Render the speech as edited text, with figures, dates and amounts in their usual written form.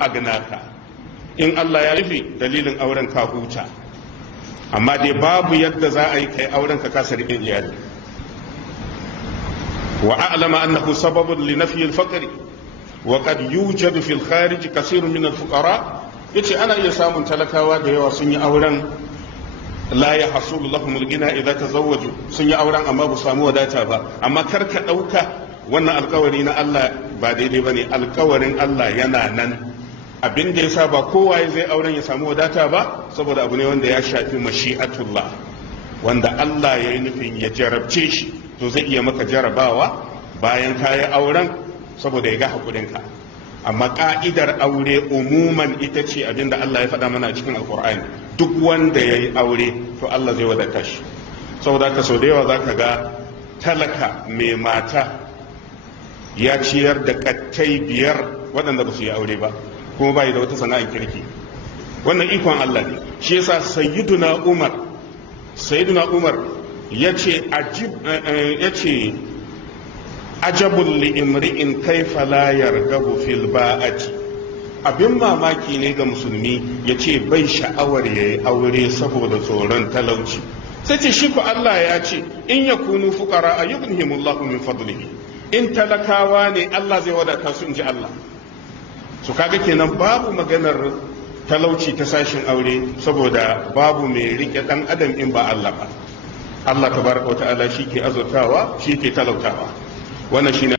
agnaka. In Allah ya rufe dalilin auren ka huta, amma dai babu yadda za a yi kai auren ka kasa riƙe iyali. wa a'lama annahu sababun li nafyi al-faqr wa qad yujadu fil kharij kaseerun min al-fuqara. yace ana iya samun talakawa da yawa sun yi auren la ya hasulu lahum al-ghina idza tazawwaju, sun yi auren amma ba samu wadata ba. amma kar ka dauka wannan alkawari na Allah ba daidai bane. alkawarin Allah yana nan. abin da yasa ba kowa zai auren ya samu wadata ba, saboda abu ne wanda ya shafi mashi'atullah, wanda Allah ya yi nufin ya jarabce shi, to zai iya maka jarabawa bayan ka yi auren saboda ya ga hakurinka. amma ka'idar aure umuman ita ce abin da Allah ya faɗa mana a cikin alkur'ani, duk wanda ya yi aure to Allah zai wadata shi. saboda ka sau da yawa za ka ga talaka mai mata ya ciyar da kattai 5 waɗanda ba su yi aure ba, kuma bai da wata sana'ar kirki. wannan ikon Allah ne. shi yasa sayyiduna Umar yace ajabul li imri'in kaifa la yargabu fil ba'ati. abin mamaki ne ga musulmi yace bai sha'awar yayi aure saboda tsoron talauci. sai ce shi ko Allah ya ce in yakunu fuqara yughnihimullahu min fadlihi, in talakawa ne Allah zai wadata su, inji Allah. su kaga kenan babu maganar talauci ta sashin aure, saboda babu mai rike dan adam in ba Allah ba. Allah tabaraka wa ta'ala shi ke azurtawa, shi ke talautawa. wannan shine